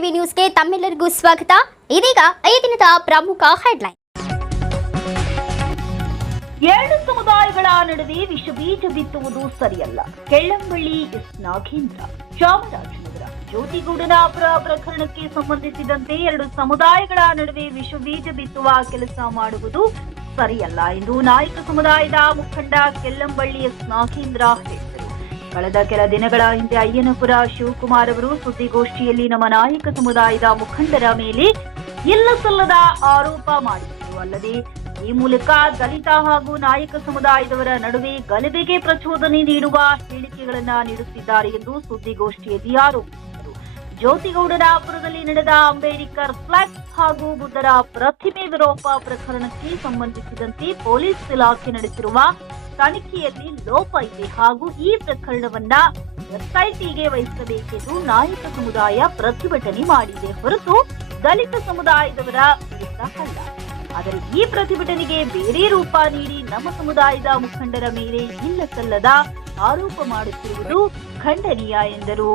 TV ನ್ಯೂಸ್ಗೆ ತಮ್ಮೆಲ್ಲರಿಗೂ ಸ್ವಾಗತ. ಇದೀಗ ಐದಿನದ ದಿನದ ಪ್ರಮುಖ ಹೆಡ್ಲೈನ್ ಎರಡು ಸಮುದಾಯಗಳ ನಡುವೆ ವಿಷ ಬೀಜ ಬಿತ್ತುವುದು ಸರಿಯಲ್ಲ. ಕೆಳ್ಳಂಬಳ್ಳಿ ಎಸ್. ನಾಗೇಂದ್ರ, ಚಾಮರಾಜನಗರ, ಜ್ಯೋತಿಗೌಡನ ಅಪರ ಪ್ರಕರಣಕ್ಕೆ ಸಂಬಂಧಿಸಿದಂತೆ ಎರಡು ಸಮುದಾಯಗಳ ನಡುವೆ ವಿಷ ಬೀಜ ಬಿತ್ತುವ ಕೆಲಸ ಮಾಡುವುದು ಸರಿಯಲ್ಲ ಎಂದು ನಾಯಕ ಸಮುದಾಯದ ಮುಖಂಡ ಕೆಲ್ಲಂಬಳ್ಳಿ ಎಸ್. ನಾಗೇಂದ್ರ ಹೇಳಿದರು ಕಳೆದ ಕೆಲ ದಿನಗಳ ಹಿಂದೆ ಅಯ್ಯನಪುರ ಶಿವಕುಮಾರ್ ಅವರು ಸುದ್ದಿಗೋಷ್ಠಿಯಲ್ಲಿ ನಮ್ಮ ನಾಯಕ ಸಮುದಾಯದ ಮುಖಂಡರ ಮೇಲೆ ಎಲ್ಲ ಸಲ್ಲದ ಆರೋಪ ಮಾಡಿದರು. ಅಲ್ಲದೆ ಈ ಮೂಲಕ ದಲಿತ ಹಾಗೂ ನಾಯಕ ಸಮುದಾಯದವರ ನಡುವೆ ಗಲಭೆಗೆ ಪ್ರಚೋದನೆ ನೀಡುವ ಹೇಳಿಕೆಗಳನ್ನ ನೀಡುತ್ತಿದ್ದಾರೆ ಎಂದು ಸುದ್ದಿಗೋಷ್ಠಿಯಲ್ಲಿ ಆರೋಪಿಸಿದರು. ಜ್ಯೋತಿಗೌಡರಾಪುರದಲ್ಲಿ ನಡೆದ ಅಂಬೇಡ್ಕರ್ ಫ್ಲೆಕ್ಸ್ ಹಾಗೂ ಬುದ್ಧರ ಪ್ರತಿಮೆ ವಿರೋಪ ಪ್ರಕರಣಕ್ಕೆ ಸಂಬಂಧಿಸಿದಂತೆ ಪೊಲೀಸ್ ಇಲಾಖೆ ನಡೆಸಿರುವ ತನಿಖೆಯಲ್ಲಿ ಲೋಪ ಇದೆ ಹಾಗೂ ಈ ಪ್ರಕರಣವನ್ನ ಎಸ್ಐಟಿಗೆ ವಹಿಸಬೇಕೆಂದು ನಾಯಕ ಸಮುದಾಯ ಪ್ರತಿಭಟನೆ ಮಾಡಿದೆ ಹೊರತು ದಲಿತ ಸಮುದಾಯದವರ ವಿರುದ್ಧ ಅಲ್ಲ. ಆದರೆ ಈ ಪ್ರತಿಭಟನೆಗೆ ಬೇರೆ ರೂಪ ನೀಡಿ ನಮ್ಮ ಸಮುದಾಯದ ಮುಖಂಡರ ಮೇಲೆ ಇಲ್ಲ ಸಲ್ಲದ ಆರೋಪ ಮಾಡುತ್ತಿರುವುದು ಖಂಡನೀಯ ಎಂದರು.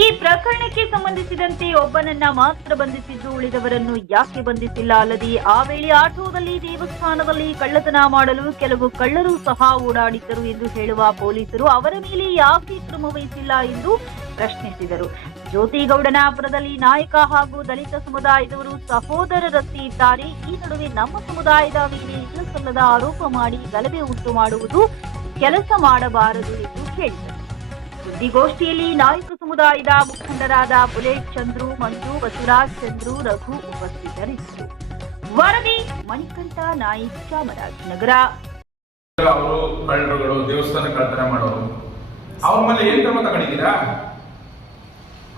ಈ ಪ್ರಕರಣಕ್ಕೆ ಸಂಬಂಧಿಸಿದಂತೆ ಒಬ್ಬನನ್ನ ಮಾತ್ರ ಬಂಧಿಸಿದ್ದು, ಉಳಿದವರನ್ನು ಯಾಕೆ ಬಂಧಿಸಿಲ್ಲ ಅಲ್ಲದೆ ಆ ವೇಳೆ ಆಟೋದಲ್ಲಿ ದೇವಸ್ಥಾನದಲ್ಲಿ ಕಳ್ಳತನ ಮಾಡಲು ಕೆಲವು ಕಳ್ಳರು ಸಹ ಓಡಾಡಿದ್ದರು ಎಂದು ಹೇಳುವ ಪೊಲೀಸರು ಅವರ ಮೇಲೆ ಯಾಕೆ ಕ್ರಮ ವಹಿಸಿಲ್ಲ ಎಂದು ಪ್ರಶ್ನಿಸಿದರು. ಜ್ಯೋತಿಗೌಡನಾಪುರದಲ್ಲಿ ನಾಯಕ ಹಾಗೂ ದಲಿತ ಸಮುದಾಯದವರು ಸಹೋದರರಂತೆ ಇದ್ದಾರೆ. ಈ ನಡುವೆ ನಮ್ಮ ಸಮುದಾಯದ ಮೇಲೆ ಇಲ್ಲ ಸಲ್ಲದ ಆರೋಪ ಮಾಡಿ ಗಲಭೆ ಉಂಟು ಮಾಡುವುದು ಕೆಲಸ ಮಾಡಬಾರದು ಎಂದು ಹೇಳಿದರು. ಸುದ್ದಿಗೋಷ್ಠಿಯಲ್ಲಿ ನಾಯಕ ಸಮುದಾಯದ ಮುಖಂಡರಾದ ಬುಲೆಟ್ ಚಂದ್ರು, ಮಂಜು ವಸುರಾಜ್ ಚಂದ್ರು, ರಘು ಉಪಸ್ಥಿತರಿದ್ದರು. ವರದಿ, ಮಣಿಕಂಠ ನಾಯಿಕ್ ಚಾಮರಾಜನಗರ. ಅವರು, ಕಳ್ಳರುಗಳು ದೇವಸ್ಥಾನ ಕಳ್ತನ ಮಾಡೋರು. ಅವ್ರ ಮೇಲೆ ಏನ್ ಕ್ರಮ ತಗೊಂಡಿದ್ದೀರಾ?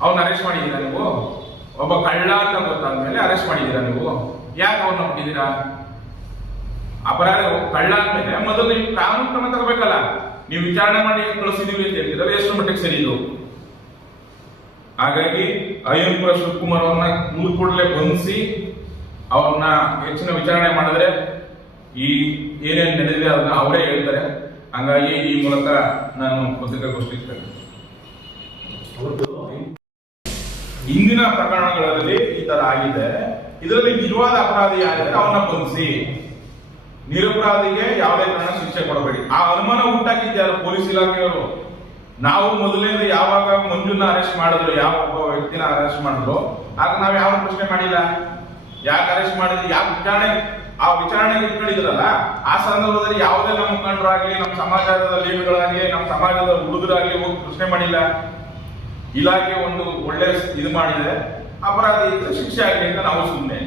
ಅವ್ನ ಅರೆಸ್ಟ್ ಮಾಡಿದ್ದೀರಾ ನೀವು? ಒಬ್ಬ ಕಳ್ಳ ಅಂತ ಗೊತ್ತಾದ್ಮೇಲೆ ಅರೆಸ್ಟ್ ಮಾಡಿದ್ದೀರಾ ನೀವು? ಯಾಕೆ ಅವ್ರನ್ನ ಹುಟ್ಟಿದ್ದೀರಾ ಅಪರಾಧ, ಕಳ್ಳ ಅಂದ್ಮೇಲೆ ಮೊದಲು ಕಾನೂನು ಕ್ರಮ ನೀವು ವಿಚಾರಣೆ ಮಾಡಿ ಕಳಿಸಿದೀವಿ ಅಂತ ಹೇಳ್ತೀರಲ್ಲ ಎಷ್ಟು ಮಟ್ಟಿಗೆ ಸರಿ ಇದು? ಹಾಗಾಗಿ ಅಯ್ಯಪ್ಪ ಶಿವಕುಮಾರ್ ಅವ್ರನ್ನ ಕೂಡ್ ಕೂಡಲೇ ಬಂಧಿಸಿ ಅವ್ರನ್ನ ಹೆಚ್ಚಿನ ವಿಚಾರಣೆ ಮಾಡಿದ್ರೆ ಈ ಏನೇನು ನಡೆದಿದೆ ಅದನ್ನ ಅವರೇ ಹೇಳ್ತಾರೆ. ಹಂಗಾಗಿ ಈ ಮೂಲಕ ನಾನು ಪತ್ರಿಕಾಗೋಷ್ಠಿ. ಇಂದಿನ ಪ್ರಕರಣಗಳಲ್ಲಿ ಈ ತರ ಆಗಿದೆ. ಇದರಲ್ಲಿ ನಿಜವಾದ ಅಪರಾಧಿ ಯಾರಿದ್ರೆ ಅವನ್ನ ಬಂಧಿಸಿ. ನಿರಪರಾಧಿಗೆ ಯಾವುದೇ ಕಾರಣ ಶಿಕ್ಷೆ ಕೊಡಬೇಡಿ. ಆ ಅನುಮಾನ ಉಂಟಾಕಿದ್ಯಾರು ಪೊಲೀಸ್ ಇಲಾಖೆಯವರು. ನಾವು ಮೊದಲಿಂದ ಯಾವಾಗ ಮಂಜುನ ಅರೆಸ್ಟ್ ಮಾಡಿದ್ರು, ಯಾವ ಒಬ್ಬ ವ್ಯಕ್ತಿನ ಅರೆಸ್ಟ್ ಮಾಡಿದ್ರು, ಆಗ ನಾವು ಯಾವ ಪ್ರಶ್ನೆ ಮಾಡಿಲ್ಲ? ಯಾಕೆ ಅರೆಸ್ಟ್ ಮಾಡಿದ್ರಿ? ಯಾಕೆ ವಿಚಾರಣೆ? ಆ ವಿಚಾರಣೆಗೆ ಇಟ್ಕೊಂಡಿದ್ರಲ್ಲ ಆ ಸಂದರ್ಭದಲ್ಲಿ ಯಾವುದೇ ನಮ್ಮ ಮುಖಂಡರಾಗ್ಲಿ, ನಮ್ಮ ಸಮಾಜದ ಲೀಡ್ಗಳಾಗ್ಲಿ, ನಮ್ಮ ಸಮಾಜದ ಹುಡುಗರಾಗ್ಲಿ ಹೋಗಿ ಪ್ರಶ್ನೆ ಮಾಡಿಲ್ಲ. ಇಲಾಖೆ ಒಂದು ಒಳ್ಳೆ ಇದು ಮಾಡಿದೆ. ಅಪರಾಧಿ ಇದ್ರೆ ಶಿಕ್ಷೆ ಆಗಲಿ ಅಂತ ನಾವು ಸುಮ್ಮನೆ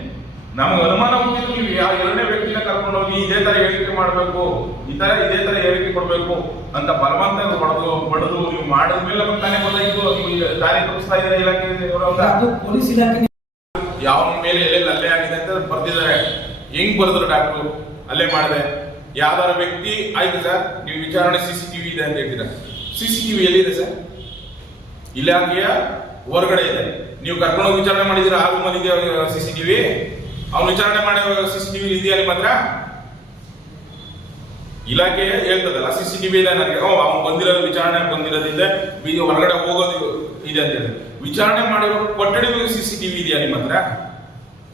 ನಮ್ಗೆ ಅನುಮಾನ ಹುಟ್ಟಿದ್ರು ನೀವು ಯಾವ ಎರಡನೇ ವ್ಯಕ್ತಿನ ಕರ್ಕೊಂಡು ಹೋಗಿ ಇದೇ ತರ ಹೇಳಿಕೆ ಮಾಡಬೇಕು ಈ ತರ ಇದೇ ತರ ಹೇಳಿಕೆ ಕೊಡ್ಬೇಕು ಅಂತ ಬಲವಂತ ಬಡದು ಬಡದು ನೀವು ಮಾಡಿದ ಮೇಲೆ ನಮಗೆ ತಾನೇ ಗೊತ್ತಾಯ್ತು. ನೀವು ದಾರಿ ತೋರಿಸ್ತಾ ಇದ್ದಾರೆ ಇಲಾಖೆ ಪೊಲೀಸ್ ಇಲಾಖೆ ಯಾವ ಮೇಲೆ ಎಲ್ಲೆಲ್ಲಿ ಅಲ್ಲೇ ಆಗಿದೆ ಅಂತ ಬರ್ದಿದ್ದಾರೆ. ಹೆಂಗ್ ಬರೆದ್ರು ಡಾಕ್ಟ್ರು? ಅಲ್ಲೇ ಮಾಡಿದೆ. ಯಾವ್ದಾರ ವ್ಯಕ್ತಿ ಆಯ್ತು ಸರ್? ನೀವು ವಿಚಾರಣೆ ಸಿ ಸಿ ಟಿವಿ ಇದೆ ಅಂತ ಹೇಳ್ತೀರಾ? ಸಿ ಸಿ ಟಿವಿ ಎಲ್ಲಿದೆ ಸರ್? ಇಲಾಖೆಯ ಹೊರಗಡೆ ಇದೆ. ನೀವು ಕರ್ಕೊಂಡು ವಿಚಾರಣೆ ಮಾಡಿದ್ರೆ ಆ ರೂಮಲ್ಲಿ ಸಿ ಸಿ ಟಿವಿ ಅವ್ನು ವಿಚಾರಣೆ ಮಾಡಿರೋ ಸಿ ಸಿ ಟಿವಿ ಇದೆಯಾ ನಿಮ್ಮ ಹತ್ರ ಇಲಾಖೆ ಹೇಳ್ತದಲ್ಲ ಸಿ ಸಿ ಟಿವಿ ಇದೆ ನನಗೆ. ಓ, ಅವ್ನು ಬಂದಿರೋದು ವಿಚಾರಣೆ ಬಂದಿರೋದಿಂದ ಬೀದಿ ಹೊರಗಡೆ ಹೋಗೋದು ಇದೆ ಅಂತ ಹೇಳಿ. ವಿಚಾರಣೆ ಮಾಡಿರೋ ಕೊಠಡಿಗೂ ಸಿ ಸಿ ಟಿವಿ ಇದೆಯಾ ನಿಮ್ಮ ಹತ್ರ?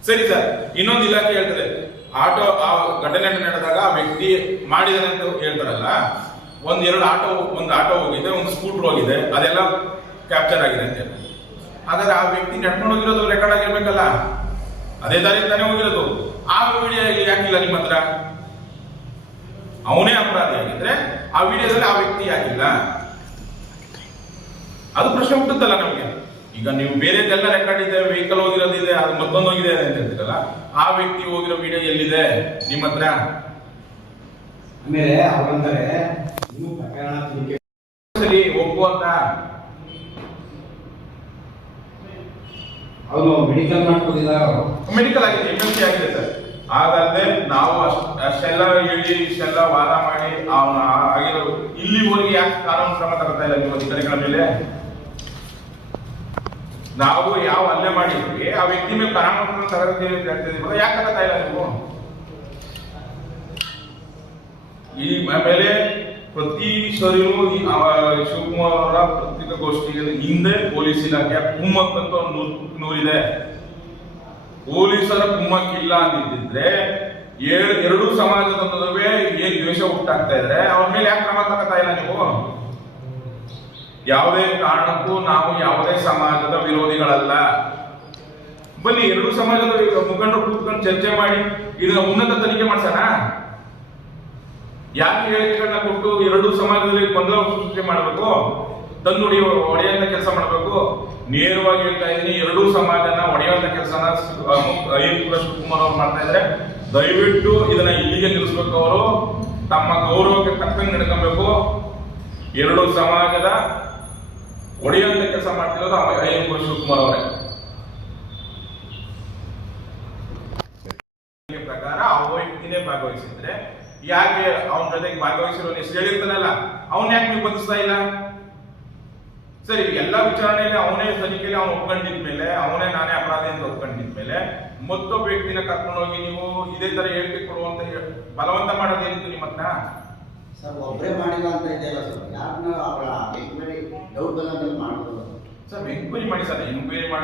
ಸರಿ ಸರ್, ಇನ್ನೊಂದು ಇಲಾಖೆ ಹೇಳ್ತದೆ. ಆಟೋ, ಆ ಘಟನೆ ನಡೆದಾಗ ಆ ವ್ಯಕ್ತಿ ಮಾಡಿದಾನೆ ಅಂತ ಹೇಳ್ತಾರಲ್ಲ, ಒಂದ್ ಎರಡು ಆಟೋ, ಒಂದು ಆಟೋ ಹೋಗಿದೆ, ಒಂದು ಸ್ಕೂಟರ್ ಹೋಗಿದೆ, ಅದೆಲ್ಲ ಕ್ಯಾಪ್ಚರ್ ಆಗಿದೆ ಅಂತ ಹೇಳಿ. ಹಾಗಾದ್ರೆ ಆ ವ್ಯಕ್ತಿ ನಡ್ಕೊಂಡು ಹೋಗಿರೋದು ರೆಕಾರ್ಡ್ ಆಗಿರ್ಬೇಕಲ್ಲ. ಅದೇ ದಾರಿಗೆ ತಾನೇ ಹೋಗಿರೋದು. ಆ ವಿಡಿಯೋ ಯಾಕಿಲ್ಲ ನಿಮ್ಮ ಹತ್ರ? ಅವನೇ ಅಪರಾಧಿ ಆಗಿದ್ರೆ ಆ ವಿಡಿಯೋದಲ್ಲಿ ಆ ವ್ಯಕ್ತಿ ಯಾಕಿಲ್ಲ ಅದು ಪ್ರಶ್ನೆ ಹುಟ್ಟುತ್ತಲ್ಲ ನಮಗೆ. ಈಗ ನೀವು ಬೇರೆದೆಲ್ಲ ರೆಕಾರ್ಡ್ ಇದೆ ವೆಹಿಕಲ್ ಹೋಗಿರೋದಿದೆ ಅದು ಮತ್ತೊಂದು ಹೋಗಿದೆ ಅಂತ ಹೇಳ್ತೀರಲ್ಲ ಆ ವ್ಯಕ್ತಿ ಹೋಗಿರೋ ವಿಡಿಯೋ ಎಲ್ಲಿದೆ ನಿಮ್ಮ ಹತ್ರ? ಆಮೇಲೆ ಅವರಂದರೆ ಇನ್ನೂ ಪ್ರಕರಣ ತನಿಖೆ ಸರಿ ಒಪ್ಪುವಂತ ಅವನು ಮೆಡಿಕಲ್ ಮಾಡ್ಕೊಂಡಿದ್ದಾರೆ ಮೆಡಿಕಲ್ ಆಗಿದೆ ಎಮರ್ಜೆನ್ಸಿ ಆಗಿದೆ ಸರ್. ಹಾಗಾದ್ರೆ ನಾವು ಅಷ್ಟ್- ಅಷ್ಟೆಲ್ಲ ಹೇಳಿ, ಇಷ್ಟೆಲ್ಲ ವಾದ ಮಾಡಿ ಅವನ ಆಗಿರೋ, ಇಲ್ಲಿವರೆಗೆ ಯಾಕೆ ಕಾನೂನು ಕ್ರಮ ತರ್ತಾ ಇಲ್ಲ ನೀವು ಅಧಿಕಾರಿಗಳ ಮೇಲೆ? ನಾವು ಯಾವ ಹಲ್ಲೆ ಮಾಡಿದ್ವಿ, ಆ ವ್ಯಕ್ತಿ ಮೇಲೆ ಕಾನೂನು ತಗೋತೀವಿ ಅಂತ ಹೇಳ್ತಿದ್ದೀವಿ ಯಾಕೆ ತಗೋತಾ ಇಲ್ಲ ನೀವು? ಈ ಆಮೇಲೆ ಪ್ರತಿ ಸರಿಯೂ ಆ ಶಿವಕುಮಾರ್ ಅವರ ಪ್ರತಿ ಹಿಂದೆ ಪೊಲೀಸ್ ಇಲಾಖೆ ಕುಮ್ಮಕ್ ಅಂತ ನೂರಿದೆ. ಪೊಲೀಸರ ಕುಮ್ಮಕ್ಕಿಲ್ಲ ಅಂದಿದ್ರೆ ಏ- ಎರಡೂ ಸಮಾಜದ ನಡುವೆ ಏನ್ ದ್ವೇಷ ಹುಟ್ಟಾಗ್ತಾ ಇದ್ರೆ ಅವ್ರ ಮೇಲೆ ಯಾಕೆ ಕ್ರಮ ತಗೋತಾ ಇಲ್ಲ ನೀವು? ಯಾವುದೇ ಕಾರಣಕ್ಕೂ ನಾವು ಯಾವುದೇ ಸಮಾಜದ ವಿರೋಧಿಗಳಲ್ಲ. ಬನ್ನಿ, ಎರಡು ಸಮಾಜದ ಮುಖಂಡರು ಕೂತ್ಕೊಂಡು ಚರ್ಚೆ ಮಾಡಿ, ಇದನ್ನ ಉನ್ನತ ತನಿಖೆ ಮಾಡ್ಸೋಣ? ಯಾಕೆ ಹೇಳಿಕೆಗಳನ್ನ ಕೊಟ್ಟು ಎರಡು ಸಮಾಜದಲ್ಲಿ ಗೊಂದಲ ಸೃಷ್ಟಿ ಮಾಡಬೇಕು? ತಂದು ಹೊಡೆಯುವ ಹೊಡೆಯುವಂತ ಕೆಲಸ ಮಾಡಬೇಕು? ನೇರವಾಗಿ ಹೇಳ್ತಾ ಇದ್ದೀನಿ, ಎರಡೂ ಸಮಾಜನ ಒಡೆಯುವಂತ ಕೆಲಸನ ಶಿವಕುಮಾರ್ ಅವರು ಮಾಡ್ತಾ ಇದ್ರೆ ದಯವಿಟ್ಟು ಇದನ್ನ ಇಲ್ಲಿಗೆ ನಿಲ್ಲಿಸ್ಬೇಕು ಅವರು. ತಮ್ಮ ಗೌರವಕ್ಕೆ ತಕ್ಕಂಗೆ ನಡ್ಕೊಬೇಕು. ಎರಡು ಸಮಾಜದ ಒಡೆಯುವಂತ ಕೆಲಸ ಮಾಡ್ತಿರೋದು ಅಯ್ಯಪ್ಪ ಶಿವಕುಮಾರ್ ಅವರೇ. ಪ್ರಕಾರ ಆ ಭಾಗವಹಿಸಿದ್ರೆ ಯಾಕೆ ಅವನ ಜೊತೆಗೆ ಭಾಗವಹಿಸಿರೋ ಹೆಸರು ಹೇಳಿರ್ತಾನಲ್ಲ ಅವನ್ ಯಾಕೆ ನೀವು ಬಂಧಿಸ್ತಾ ಇಲ್ಲ? ಸರಿ ಎಲ್ಲ ವಿಚಾರಣೆಯಲ್ಲಿ ಅವನೇ ತನಿಖೆಯಲ್ಲಿ ಅವನು ಒಪ್ಕೊಂಡಿದ್ಮೇಲೆ ಅವನೇ ನಾನೇ ಅಪರಾಧಿ ಅಂತ ಒಪ್ಕೊಂಡಿದ್ಮೇಲೆ ಮತ್ತೊಬ್ಬ ವ್ಯಕ್ತಿನ ಕರ್ಕೊಂಡೋಗಿ ನೀವು ಇದೇ ತರ ಹೇಳಿಕೆ ಕೊಡುವಂತ ಬಲವಂತ ಮಾಡೋದೇನಿತ್ತು ನಿಮ್ಮ ಹತ್ರ? ಸರ್ ಒಬ್ಬರೇ ಮಾಡಿಲ್ಲ ಅಂತ ಇದೆಯಲ್ಲ ಸರ್ ಯಾರನ್ನ ಅವಳ ಎಂಕ್ವೈರಿ ಡೌಟ್ ಬಂದ ಮಾಡ್ಬೋದು? ಸರ್ ಎಂಕ್ವೈರಿ ಮಾಡಿ ಸರ್ ಎಂಕ್ವೈರಿ ಮಾಡ